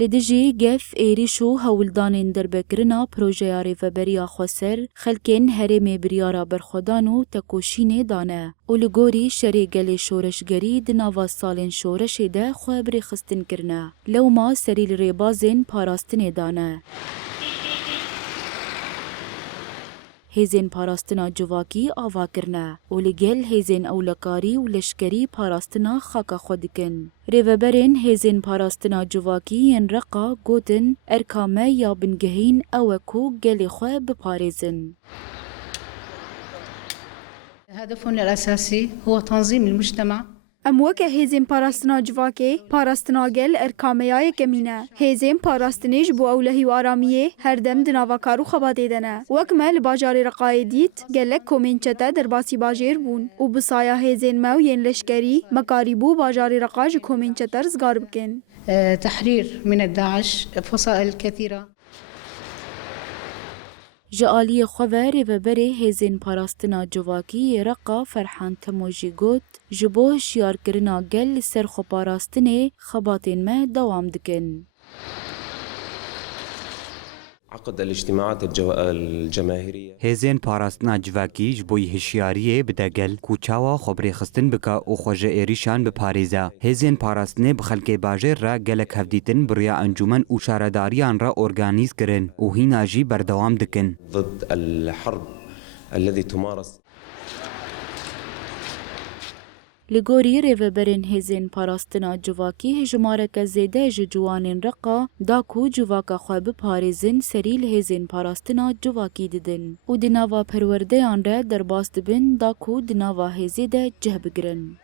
لدجی گف ایریشو هولدان دربکرنا پروژه ریفبریا خوسر خلکن هرم بریارا برخودانو تکوشین دانه و لگوری شریگل شورشگری دناوا سالن شورش ده خوابری خستن کرنه لو ما سریل ریبازین پاراستن دانه هیزن پاراستنا جواکی آوا کرنه و لگل هیزن اولکاری و لشکری پاراستنا خاکا خودکن. ریوبرین هیزن پاراستنا جواکی ین رقا گوتن ارکامه یا بنگهین اوکو گل خواه بپاريزن. هدفنا الأساسي هو تنظيم المجتمع. اموک هیزم پاراستنا جواکی پاراستنا گل ارکامیای کمینه هیزم پاراستنیش بو اولهی و آرامیه هر دم دناوکارو خباته دنه وکمل باجاری رقایدیت گلک کومینچته در باسی باجیر بون و بسایا هیزن مو ین لشکری مکاریبو باجاری رقاج کومینچته رزگار بکن تحرير من الداعش فصائل كثيرة. جالی خواه ریوبری هیزن پاراستنا جواکی رقا فرحان تموجی گوت جبوه شیار کرنا گل سر خو پاراستنه خباتین ما دوام دکن. عقد الاجتماعات الجماهيرية هزين باراستنا جواكي جبوي هشياريه بدگل کوچاوا خبري خستن بكا او خوجه ايريشان بپاريزا هزين باراستنه بخلق باجر را گلك هفديتن بريا انجمن او شارداريان را اورگانيز کرن او هيناجي بردوام دكن ضد الحرب الذي تمارس. لگوری ریوبرین هیزن پاراستنا جواکی هجمارک زیده جوانین رقا داکو جواکا خواه بپاريزن سریل هیزن پاراستنا جواکی ددن و دناوا پرورده آن را در باست بین داکو دناوا هیزی ده جه بگرن.